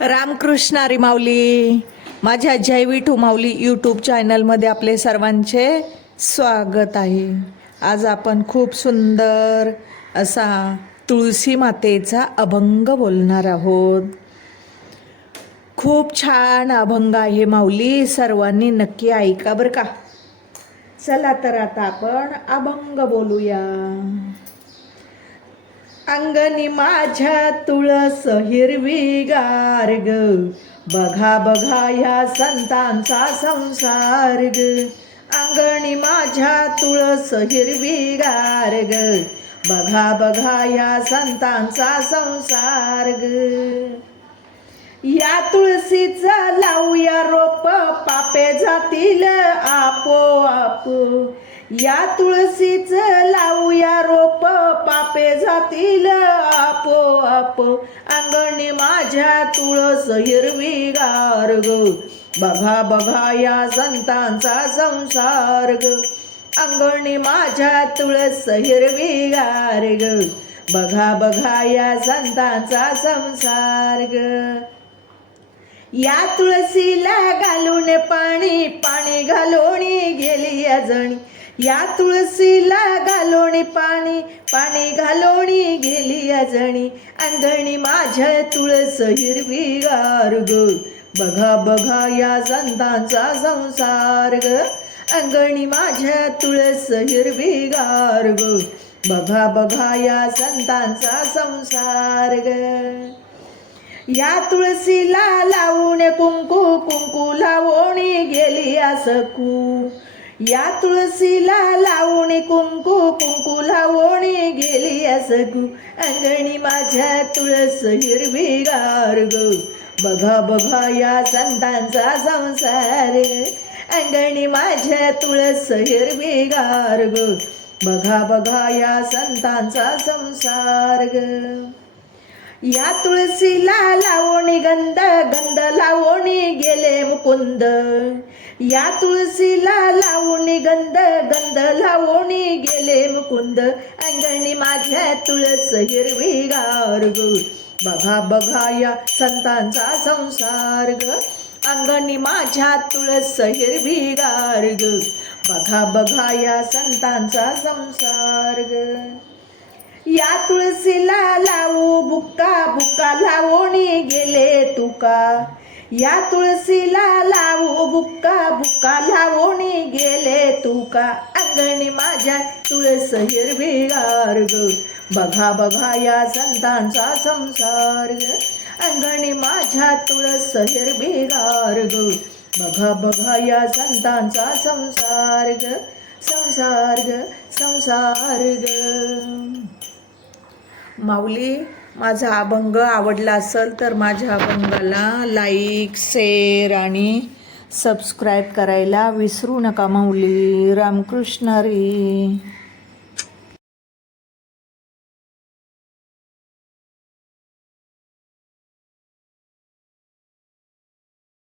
रामकृष्ण रिमावली माऊली. माझ्या जय विठू माऊली यूट्यूब चॅनलमध्ये आपले सर्वांचे स्वागत आहे. आज आपण खूप सुंदर असा तुळशी मातेचा अभंग बोलणार आहोत. खूप छान अभंग आहे माऊली. सर्वांनी नक्की ऐका बरं का. चला तर आता आपण अभंग बोलूया. अंगणी माझ्या तुळस हिरवी गार ग. बघा बघा ह्या संतांचा संसार ग. अंगणी माझ्या तुळस हिरवी गार ग. बघा बघा या संतांचा संसार ग. या तुळशीचा लावूया रोप पापे जातील आपोआप. या तुळसीच लावूया रोप पापे जातील आपोआप. अंगणी माझ्या तुळस हिरवी गार्ग बघा बघा या संतांचा संसार ग. अंगणी माझ्या तुळस हिरवी गार ग. बघा बघा या संतांचा संसार ग. या तुळसीला घालून पाणी पाणी घालून गेली अजणी या तुळशीला घालोणी पाणी पाणी घालोणी गेली अजणी. अंगणी माझ्या तुळस हिरवी गार ग. बघा बघा या संतांचा संसार ग. अंगणी माझ्या तुळस हिरवी गार ग. बघा बघा या संतांचा संसार ग. या तुळशीला लावून कुंकू कुंकू लावणी गेली असकू. या तुळशीला लावणी कुंकू कुंकू लावणी गेली असगू. अंगणी माझ्या तुळस हिरवी ग. बघा बघा या संतांचा संसार ग. अंगणी माझ्या तुळस हिरवी गार ग. बघा बघा या संतांचा संसार ग. या तुळशीला लावणी गंध गंध लावणी गेले मुकुंद. या तुळशीला लावणी गंध गंध लावणी गेले मुकुंद. अंगणी माझ्या तुळस हिरवी गार ग. बघा बघा या संतांचा संसार ग. अंगणी माझ्या तुळस हिरवी गार ग. बघा बघा या संतांचा संसार ग. या तुळशीला लावू बुक्का बुक्का लावणी गेले तुका. या तुळशीला लावू बुक्का बुक्का लावणी गेले तुका. अंगणी माझ्या तुळस हिरवी गार ग. बघा बघा या संतांचा संसार ग. अंगणी माझ्या तुळस हिरवी गार ग. बघा बघा या संतांचा संसार ग. संसार ग संसार ग. माऊली माझा अभंग आवडला असेल तर माझ्या अभंगाला लाईक शेअर आणि सबस्क्राईब करायला विसरू नका माऊली रामकृष्ण हरी